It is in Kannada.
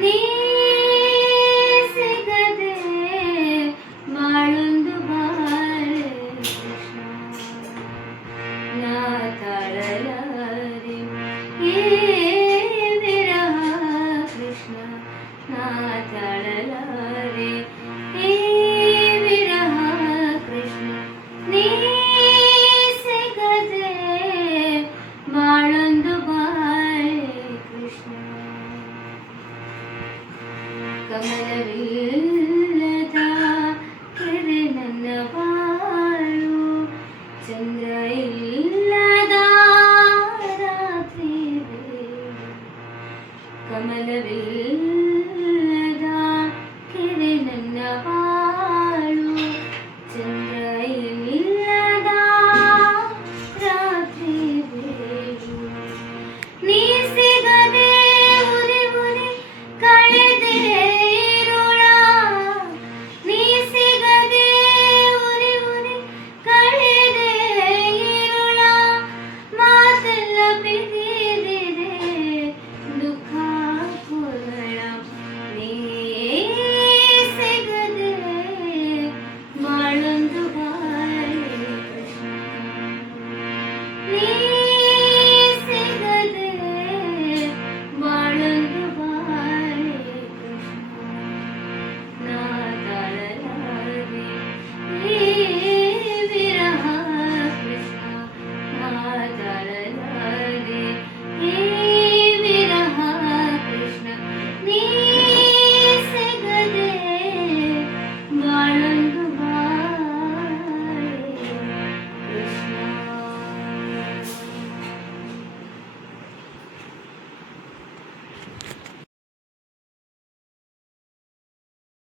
ನೀ ಸಿಗದೆ ಬಾಳೊಂದು ಬಾಳೆ ಕೃಷ್ಣ ನಾ ತಾಳಲಾರೆ ಈ ವಿರಹ ಕೃಷ್ಣ ನಾ ತಾಳಲಾರೆ ಈ ವಿರಹ ಕೃಷ್ಣ ನೀ ಸಿಗದೆ ಬಾಳೊಂದು ಬಾಳೆ ಕೃಷ್ಣ ಕಮಲವಿಲ್ಲದ ಕೆರೆ ನನ್ನ ಬಾಳು ಚಂದ್ರ ಇಲ್ಲದ ರಾತ್ರಿ ಕಮಲವಿಲ್ಲದ ಕೆರೆ ನನ್ನ ಬಾಳು